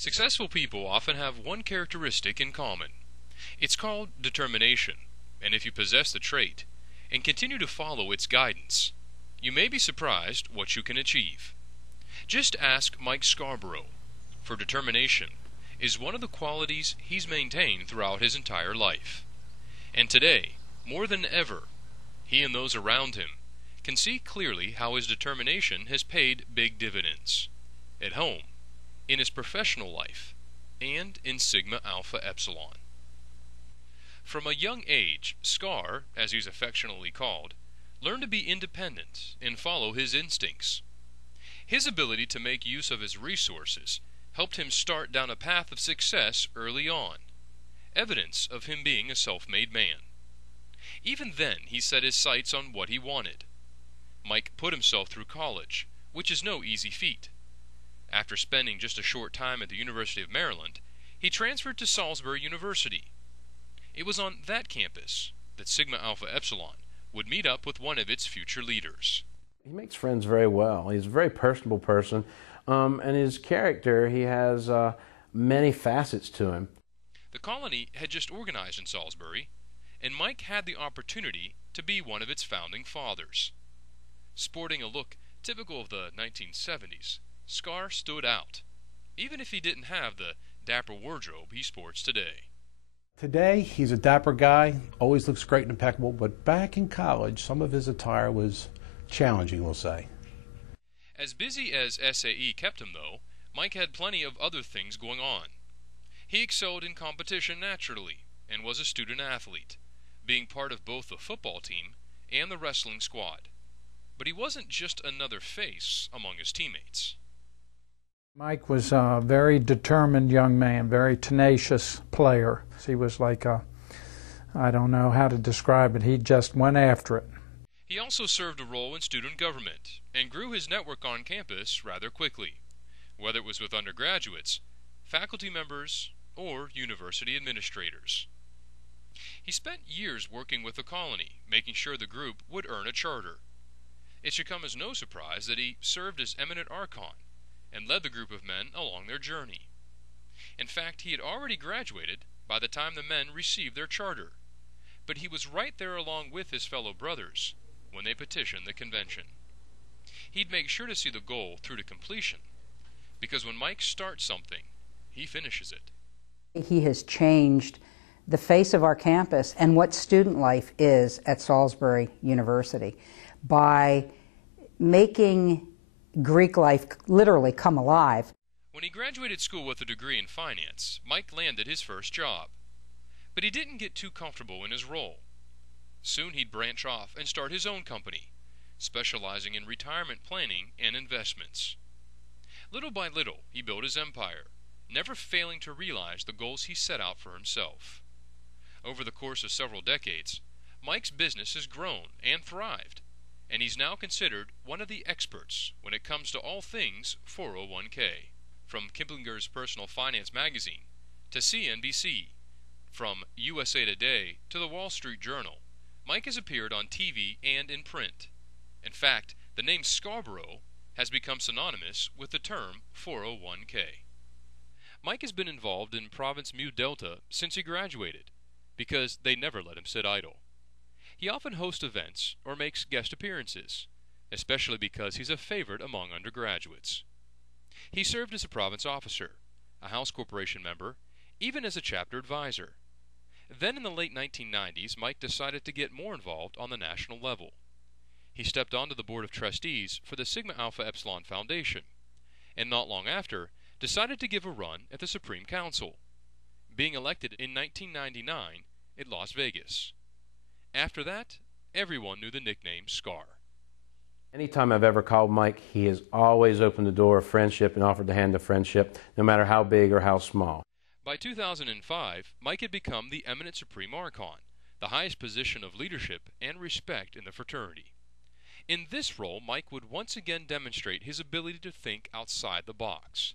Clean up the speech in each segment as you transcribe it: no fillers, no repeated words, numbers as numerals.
Successful people often have one characteristic in common. It's called determination, and if you possess the trait, and continue to follow its guidance, you may be surprised what you can achieve. Just ask Mike Scarborough, for determination is one of the qualities he's maintained throughout his entire life. And today, more than ever, he and those around him can see clearly how his determination has paid big dividends. At home, in his professional life, and in Sigma Alpha Epsilon. From a young age, Scar, as he's affectionately called, learned to be independent and follow his instincts. His ability to make use of his resources helped him start down a path of success early on, evidence of him being a self-made man. Even then, he set his sights on what he wanted. Mike put himself through college, which is no easy feat. After spending just a short time at the University of Maryland, he transferred to Salisbury University. It was on that campus that Sigma Alpha Epsilon would meet up with one of its future leaders. He makes friends very well. He's a very personable person, and his character, he has many facets to him. The colony had just organized in Salisbury, and Mike had the opportunity to be one of its founding fathers. Sporting a look typical of the 1970s, Scar stood out, even if he didn't have the dapper wardrobe he sports today. Today, he's a dapper guy, always looks great and impeccable, but back in college, some of his attire was challenging, we'll say. As busy as SAE kept him, though, Mike had plenty of other things going on. He excelled in competition naturally, and was a student athlete, being part of both the football team and the wrestling squad. But he wasn't just another face among his teammates. Mike was a very determined young man, very tenacious player. He was like I don't know how to describe it, he just went after it. He also served a role in student government, and grew his network on campus rather quickly, whether it was with undergraduates, faculty members, or university administrators. He spent years working with the colony, making sure the group would earn a charter. It should come as no surprise that he served as eminent archon, and led the group of men along their journey. In fact, he had already graduated by the time the men received their charter, but he was right there along with his fellow brothers when they petitioned the convention. He'd make sure to see the goal through to completion, because when Mike starts something, he finishes it. He has changed the face of our campus and what student life is at Salisbury University by making Greek life literally come alive. When he graduated school with a degree in finance, Mike landed his first job. But he didn't get too comfortable in his role. Soon he'd branch off and start his own company, specializing in retirement planning and investments. Little by little, he built his empire, never failing to realize the goals he set out for himself. Over the course of several decades, Mike's business has grown and thrived, and he's now considered one of the experts when it comes to all things 401k. From Kiplinger's Personal Finance magazine to CNBC, from USA Today to the Wall Street Journal, Mike has appeared on TV and in print. In fact, the name Scarborough has become synonymous with the term 401k. Mike has been involved in Province Mu Delta since he graduated, because they never let him sit idle. He often hosts events or makes guest appearances, especially because he's a favorite among undergraduates. He served as a province officer, a House Corporation member, even as a chapter advisor. Then in the late 1990s, Mike decided to get more involved on the national level. He stepped onto the board of trustees for the Sigma Alpha Epsilon Foundation, and not long after, decided to give a run at the Supreme Council, being elected in 1999 in Las Vegas. After that, everyone knew the nickname Scar. Anytime I've ever called Mike, he has always opened the door of friendship and offered the hand of friendship, no matter how big or how small. By 2005, Mike had become the eminent Supreme Archon, the highest position of leadership and respect in the fraternity. In this role, Mike would once again demonstrate his ability to think outside the box.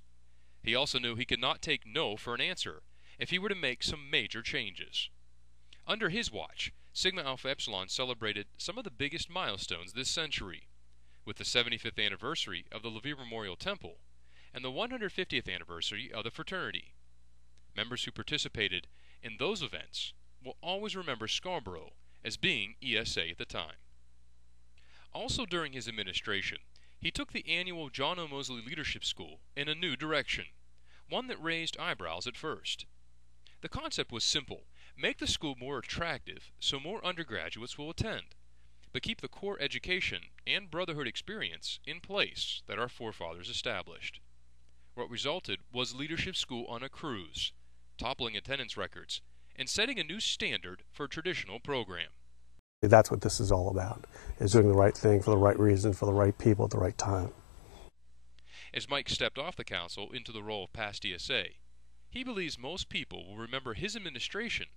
He also knew he could not take no for an answer if he were to make some major changes. Under his watch, Sigma Alpha Epsilon celebrated some of the biggest milestones this century, with the 75th anniversary of the LaVie Memorial Temple and the 150th anniversary of the fraternity. Members who participated in those events will always remember Scarborough as being ESA at the time. Also during his administration, he took the annual John O. Mosley Leadership School in a new direction, one that raised eyebrows at first. The concept was simple: make the school more attractive so more undergraduates will attend, but keep the core education and brotherhood experience in place that our forefathers established. What resulted was Leadership School on a cruise, toppling attendance records, and setting a new standard for a traditional program. That's what this is all about, is doing the right thing for the right reason, for the right people at the right time. As Mike stepped off the council into the role of past ESA, he believes most people will remember his administration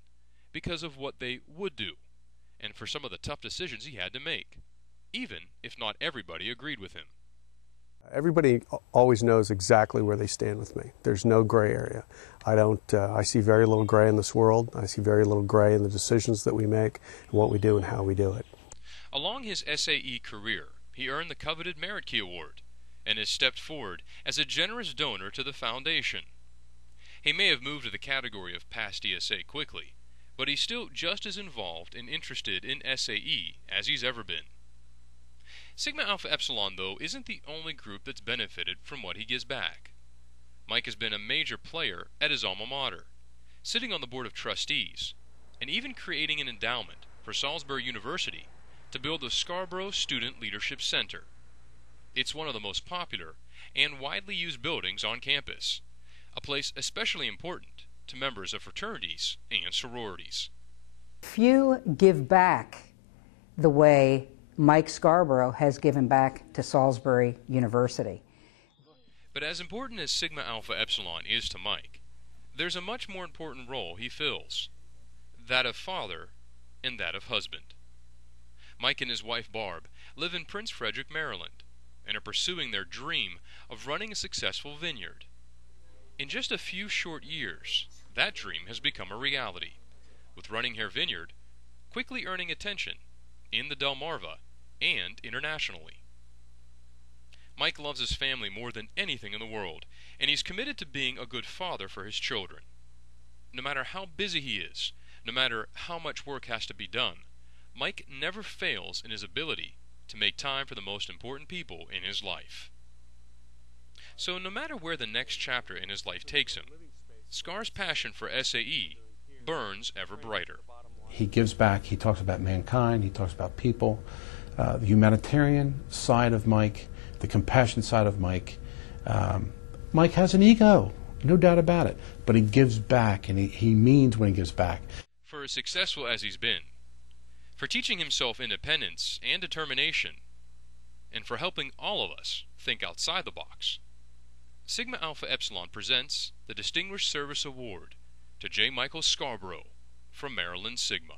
because of what they would do, and for some of the tough decisions he had to make, even if not everybody agreed with him. Everybody always knows exactly where they stand with me. There's no gray area. I see very little gray in this world. I see very little gray in the decisions that we make and what we do and how we do it. Along his SAE career, he earned the coveted Merit Key Award and has stepped forward as a generous donor to the foundation. He may have moved to the category of past ESA quickly, but he's still just as involved and interested in SAE as he's ever been. Sigma Alpha Epsilon, though, isn't the only group that's benefited from what he gives back. Mike has been a major player at his alma mater, sitting on the board of trustees, and even creating an endowment for Salisbury University to build the Scarborough Student Leadership Center. It's one of the most popular and widely used buildings on campus, a place especially important to members of fraternities and sororities. Few give back the way Mike Scarborough has given back to Salisbury University. But as important as Sigma Alpha Epsilon is to Mike, there's a much more important role he fills, that of father and that of husband. Mike and his wife Barb live in Prince Frederick, Maryland, and are pursuing their dream of running a successful vineyard. In just a few short years, that dream has become a reality, with Running Hare Vineyard quickly earning attention in the Delmarva and internationally. Mike loves his family more than anything in the world, and he's committed to being a good father for his children. No matter how busy he is, no matter how much work has to be done, Mike never fails in his ability to make time for the most important people in his life. So no matter where the next chapter in his life takes him, Scar's passion for SAE burns ever brighter. He gives back. He talks about mankind. He talks about people. The humanitarian side of Mike, the compassion side of Mike. Mike has an ego, no doubt about it, but he gives back, and he means when he gives back. For as successful as he's been, for teaching himself independence and determination, and for helping all of us think outside the box, Sigma Alpha Epsilon presents the Distinguished Service Award to J. Michael Scarborough from Maryland Sigma.